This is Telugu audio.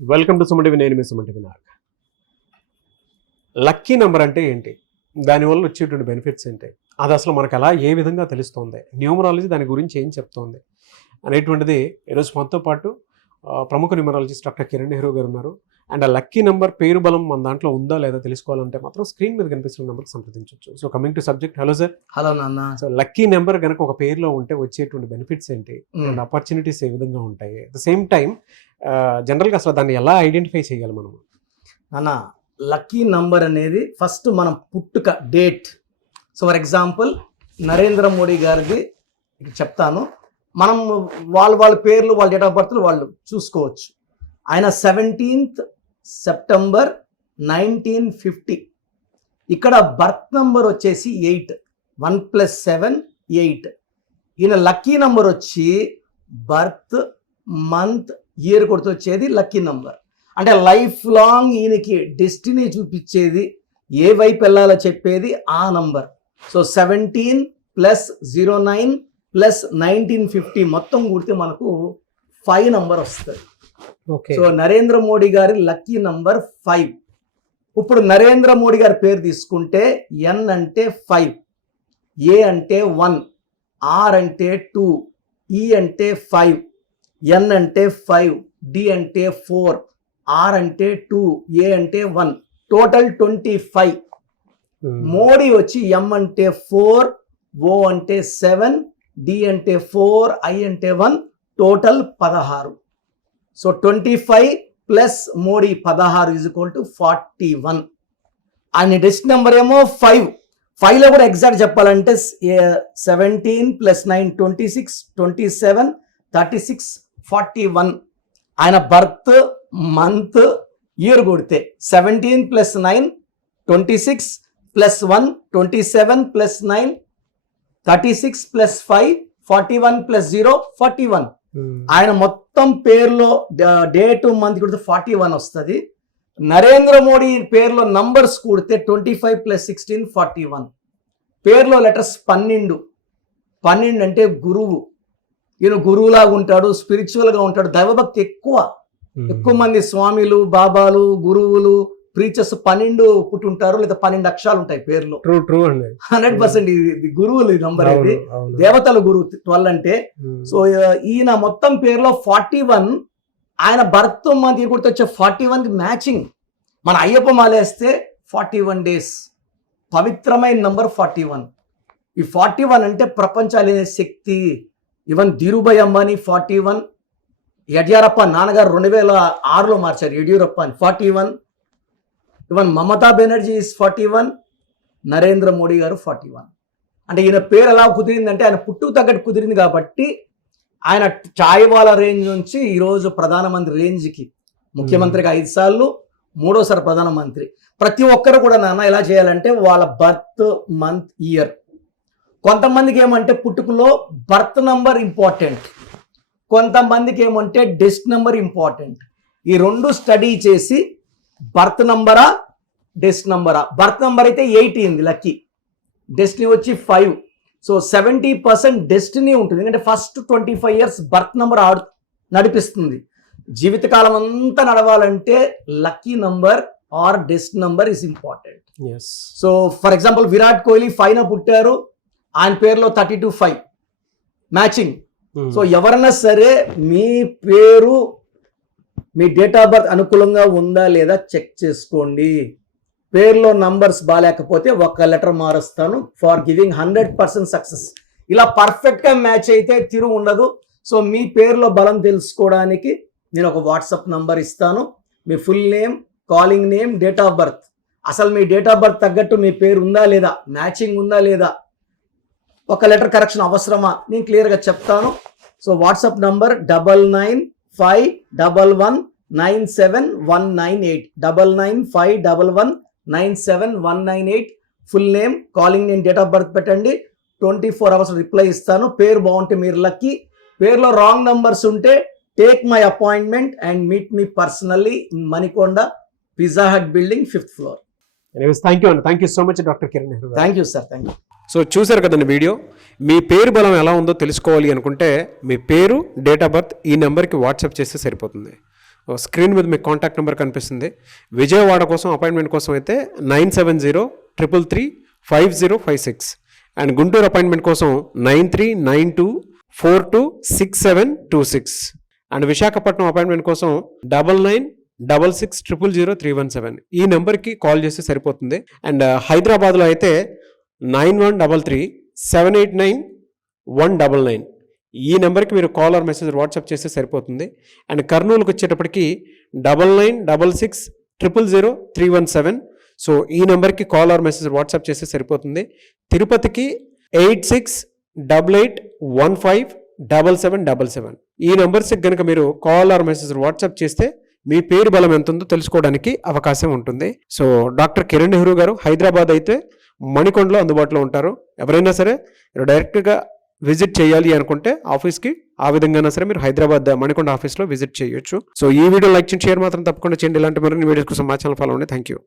వెల్కమ్ టు సుమన్ నేను మీ సుమన్ వినాయక్. లక్కీ నెంబర్ అంటే ఏంటి, దానివల్ల వచ్చేటువంటి బెనిఫిట్స్ ఏంటి, అది అసలు మనకు అలా ఏ విధంగా తెలుస్తుంది, న్యూమరాలజీ దాని గురించి ఏం చెప్తోంది అనేటువంటిది ఈరోజు మనతో పాటు ప్రముఖ న్యూమరాలజిస్ట్ డాక్టర్ కిరణ్ నెహ్రూ గారు ఉన్నారు. అండ్ ఆ లక్కీ నెంబర్ పేరు బలం మన దాంట్లో ఉందా లేదా తెలుసుకోవాలంటే మాత్రం స్క్రీన్ మీద కనిపిస్తున్న నెంబర్కి సంప్రదించవచ్చు. So coming to subject, hello sir. Hello నాన్న. సో లక్కీ నెంబర్ కనుక ఒక పేరులో ఉంటే వచ్చేటువంటి బెనిఫిట్స్ ఏంటి అండ్ ఆపర్చునిటీస్ ఏ విధంగా ఉంటాయి, అట్ ద సేమ్ టైం జనరల్గా అసలు దాన్ని ఎలా ఐడెంటిఫై చేయాలి మనము? నాన్న, లక్కీ నంబర్ అనేది ఫస్ట్ మనం పుట్టుక date. So for example Narendra Modi గారిది చెప్తాను. మనం వాళ్ళ పేర్లు, వాళ్ళ డేట్ ఆఫ్ బర్త్లు వాళ్ళు చూసుకోవచ్చు. ఆయన 17th సెప్టెంబర్ 1950. ఇక్కడ బర్త్ నంబర్ వచ్చేసి 8, 1 + 7 8. ఈయన లక్కీ నంబర్ వచ్చి బర్త్, మంత్, ఇయర్ కొడుతూ వచ్చేది లక్కీ నంబర్. అంటే లైఫ్ లాంగ్ ఈయనకి డెస్టినీ చూపించేది, ఏ వైపు వెళ్ళాలో చెప్పేది ఆ నంబర్. సో 17 + 09 + 1950 మొత్తం కూడితే మనకు 5 నంబర్ వస్తుంది. సో నరేంద్ర మోడీ గారి లక్కీ నంబర్ 5. ఇప్పుడు నరేంద్ర మోడీ గారి పేరు తీసుకుంటే ఎన్ అంటే 5, ఏ అంటే 1, ఆర్ అంటే 2, ఈ అంటే 5, ఎన్ అంటే 5, డి అంటే 4, ఆర్ అంటే 2, ఏ అంటే 1, టోటల్ 25. మోడీ వచ్చి ఎం అంటే 4, ఓ అంటే 7, డి అంటే 4, ఐ అంటే 1, టోటల్ 16. So 25 plus Modi 16 = 41. ఆయన డెస్ట్ నెంబర్ ఏమో 5. 5లో కూడా ఎగ్జాక్ట్ చెప్పాలంటే 17 + 9 26, 27, 36, 41. ఆయన బర్త్, మంత్, ఇయర్ కొడితే 17 + 9 26 + 1 27 + 9 36 + 5 41 + 0 41. ఆయన మొత్తం పేర్లో డేట్, మంత్ కొడితే 41 వస్తుంది. నరేంద్ర మోడీ పేర్లో నంబర్స్ కూడితే 25 + 16 41. పేర్లో లెటర్స్ 12 అంటే గురువు. ఈయన గురువులాగా ఉంటాడు, స్పిరిచువల్గా ఉంటాడు, దైవభక్తి ఎక్కువ మంది స్వామిలు, బాబాలు, గురువులు, ప్రీచర్స్ 12 పుట్టుంటారు, లేదా 12 అక్షరాలు ఉంటాయి పేర్లో. 100% ఇది గురువులు నంబర్. ఇది దేవతల గురువు 12 అంటే. సో ఈయన మొత్తం పేర్లో 41. ఆయన బర్త్ మంత్ గుర్తు వచ్చే 41కి మ్యాచింగ్. మన అయ్యప్ప మాలేస్తే 41 days, పవిత్రమైన నంబర్ 41. ఈ 41 అంటే ప్రపంచాలనే శక్తి. ఈవెన్ ధీరుభాయ్ అంబానీ 41, యడ్యూరప్ప నాన్నగారు 2006లో మార్చారు యడ్యూరప్ప అని 41, ఈవెన్ మమతా బెనర్జీ ఇస్ 41, నరేంద్ర మోడీ గారు 41. అంటే ఈయన పేరు ఎలా కుదిరిందంటే ఆయన పుట్టుకు తగ్గట్టు కుదిరింది కాబట్టి ఆయన ఛాయ్వాలా రేంజ్ నుంచి ఈరోజు ప్రధానమంత్రి రేంజ్కి, ముఖ్యమంత్రికి 5 సార్లు, 3వసారి ప్రధానమంత్రి. ప్రతి ఒక్కరు కూడా నాన్న ఎలా చేయాలంటే వాళ్ళ బర్త్, మంత్, ఇయర్. కొంతమందికి ఏమంటే పుట్టుకలో బర్త్ నంబర్ ఇంపార్టెంట్, కొంతమందికి ఏమంటే డెస్ట్ నెంబర్ ఇంపార్టెంట్. ఈ 2 స్టడీ చేసి బర్త్ నంబరా డెస్ట్ నంబరా. బర్త్ నంబర్ అయితే 18 లక్కీ, డెస్టినీ వచ్చి 5. సో 70% డెస్టినీ ఉంటుంది, ఎందుకంటే ఫస్ట్ 25 years బర్త్ నంబర్ నడిపిస్తుంది. జీవితకాలం అంతా నడవాలంటే lucky number or destiny number is important. So for example Virat Kohli 5న పుట్టారు, ఆయన పేరులో 32-5 మ్యాచింగ్. సో ఎవరన్నా సరే మీ పేరు, మీ డేట్ ఆఫ్ బర్త్ అనుకూలంగా ఉందా లేదా చెక్ చేసుకోండి. పేర్లో నంబర్స్ బాగాలేకపోతే ఒక లెటర్ మారుస్తాను, ఫర్ గివింగ్ 100% సక్సెస్. ఇలా పర్ఫెక్ట్గా మ్యాచ్ అయితే తిరుగు ఉండదు. సో మీ పేరులో బలం తెలుసుకోవడానికి నేను ఒక వాట్సాప్ నంబర్ ఇస్తాను. మీ full name, calling name, date of birth, అసలు మీ డేట్ ఆఫ్ బర్త్ తగ్గట్టు మీ పేరు ఉందా లేదా, మ్యాచింగ్ ఉందా లేదా, ఒక లెటర్ కరెక్షన్ అవసరమా, నేను క్లియర్గా చెప్తాను. So WhatsApp number 9951197198, 9951197198. Full name, calling name, date of birth పెట్టండి. 24 hours రిప్లై ఇస్తాను. పేరు బాగుంటే మీరు లక్కీ, పేరులో రాంగ్ నంబర్స్ ఉంటే take my appointment and meet me personally in Manikonda, Pizza Hut building, 5th floor. Thank you so much doctor Kiran Nehru. Thank you sir, thank you. So చూసారు కదండి వీడియో. మీ పేరు బలం ఎలా ఉందో తెలుసుకోవాలి అనుకుంటే మీ పేరు, డేట్ ఆఫ్ బర్త్ ఈ నెంబర్కి వాట్సాప్ చేస్తే సరిపోతుంది. స్క్రీన్ మీద మీకు కాంటాక్ట్ నెంబర్ కనిపిస్తుంది. విజయవాడ కోసం అపాయింట్మెంట్ కోసం అయితే 9703335056 అండ్ గుంటూరు అపాయింట్మెంట్ కోసం 9392426726 అండ్ విశాఖపట్నం అపాయింట్మెంట్ కోసం 9966000317 ఈ నెంబర్కి కాల్ చేస్తే సరిపోతుంది. అండ్ హైదరాబాద్లో అయితే 9133789199 ఈ నెంబర్కి మీరు కాల్ ఆర్ మెసేజ్ వాట్సాప్ చేస్తే సరిపోతుంది. అండ్ కర్నూలుకి వచ్చేటప్పటికి 9966000317 సో ఈ నెంబర్కి కాల్ ఆర్ మెసేజ్ వాట్సాప్ చేస్తే సరిపోతుంది. తిరుపతికి 8688157777 ఈ నెంబర్స్కి కనుక మీరు కాల్ ఆర్ మెసేజ్ వాట్సాప్ చేస్తే మీ పేరు బలం ఎంత ఉందో తెలుసుకోవడానికి అవకాశం ఉంటుంది. సో డాక్టర్ కిరణ్ నెహ్రూ గారు హైదరాబాద్ అయితే మణికొండలో అందుబాటులో ఉంటారు. ఎవరైనా సరే డైరెక్ట్గా విజిట్ చేయాలి అనుకుంటే ఆఫీస్కి ఆ విధంగా సరే మీరు హైదరాబాద్ మణికొండ ఆఫీస్లో విజిట్ చేయొచ్చు. సో ఈ వీడియో లైక్ చేయండి, షేర్ మాత్రం తప్పకుండా చేయండి. ఇలాంటి మరిన్ని వీడియోస్ కోసం మా ఛానల్ ఫాలో అవ్వండి. Thank you.